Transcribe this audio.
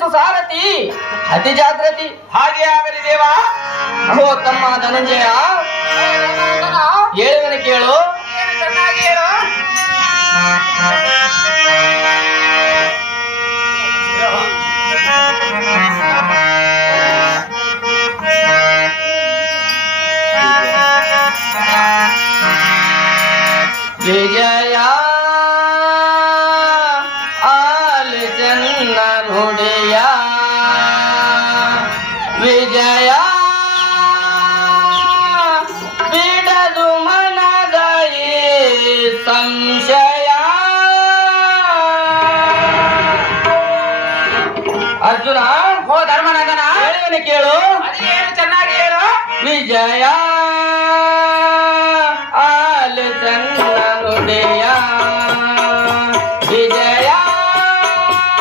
ಸುಸಾರಥಿ ಅತಿ ಜಾಗೃತಿ. ಹಾಗೆ ಆಗಲಿ ದೇವ. ಅಹೋ ತಮ್ಮ ಧನಂಜಯ, ಹೇಳುವನ ಕೇಳು. ಚೆನ್ನಾಗಿ ಹೇಳು. ವಿಜಯ ಆಲಿಸನ್ನ ನುಡಿಯ, ವಿಜಯ ಬಿಡದು ಮನದೈ ಸಂಶಯ. ಅರ್ಜುನ, ಹೋ ಧರ್ಮನಂದನ, ಹೇಳುವನ ಕೇಳು. ಅದೇನು ಚೆನ್ನಾಗಿ ಹೇಳು. ವಿಜಯ ಆಲಿಸನ್ನ ನುಡಿಯ,